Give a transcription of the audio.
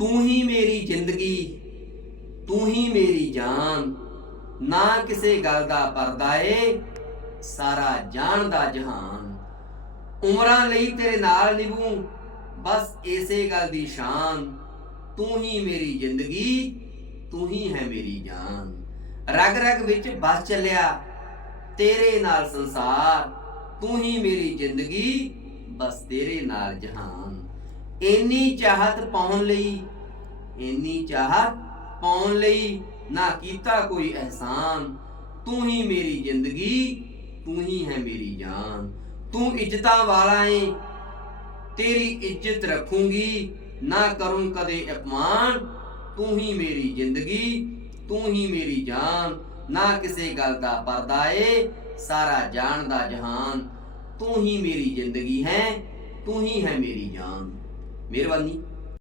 ਤੂੰ ਹੀ ਮੇਰੀ ਜ਼ਿੰਦਗੀ, ਤੂੰ ਹੀ ਮੇਰੀ ਜਾਨ। ਨਾ ਕਿਸੇ ਗੱਲ ਦਾ ਪਰਦਾ ਏ, ਸਾਰਾ ਜਾਣਦਾ ਜਹਾਨ। ਉਮਰਾਂ ਲਈ ਤੇਰੇ ਨਾਲ ਨਿਭੂ, ਬਸ ਇਸੇ ਗੱਲ ਦੀ ਸ਼ਾਨ। ਤੂੰ ਹੀ ਮੇਰੀ ਜ਼ਿੰਦਗੀ, ਤੂੰ ਹੀ ਹੈ ਮੇਰੀ ਜਾਨ। ਰਗ ਰਗ ਵਿੱਚ ਬਸ ਚੱਲਿਆ, ਤੇਰੇ ਨਾਲ ਸੰਸਾਰ। ਤੂੰ ਹੀ ਮੇਰੀ ਜ਼ਿੰਦਗੀ, ਬਸ ਤੇਰੇ ਨਾਲ ਜਹਾਨ। ਇੰਨੀ ਚਾਹਤ ਪਾਉਣ ਲਈ, ਇੰਨੀ ਚਾਹਤ ਪਾਉਣ ਲਈ ਨਾ ਕੀਤਾ ਕੋਈ ਅਹਿਸਾਨ। ਤੂੰ ਹੀ ਮੇਰੀ ਜ਼ਿੰਦਗੀ, ਤੂੰ ਹੀ ਹੈ ਮੇਰੀ ਜਾਨ। ਤੂੰ ਇੱਜ਼ਤਾਂ ਵਾਲਾ ਏ, ਤੇਰੀ ਇੱਜ਼ਤ ਰੱਖੂੰਗੀ, ਨਾ ਕਰੂੰ ਕਦੇ ਅਪਮਾਨ। ਤੂੰ ਹੀ ਮੇਰੀ ਜ਼ਿੰਦਗੀ, ਤੂੰ ਹੀ ਮੇਰੀ ਜਾਨ। ਨਾ ਕਿਸੇ ਗੱਲ ਦਾ ਪਰਦਾ ਏ, ਸਾਰਾ ਜਾਣਦਾ ਜਹਾਨ। ਤੂੰ ਹੀ ਮੇਰੀ ਜ਼ਿੰਦਗੀ ਹੈ, ਤੂੰ ਹੀ ਹੈ ਮੇਰੀ ਜਾਨ। メールワン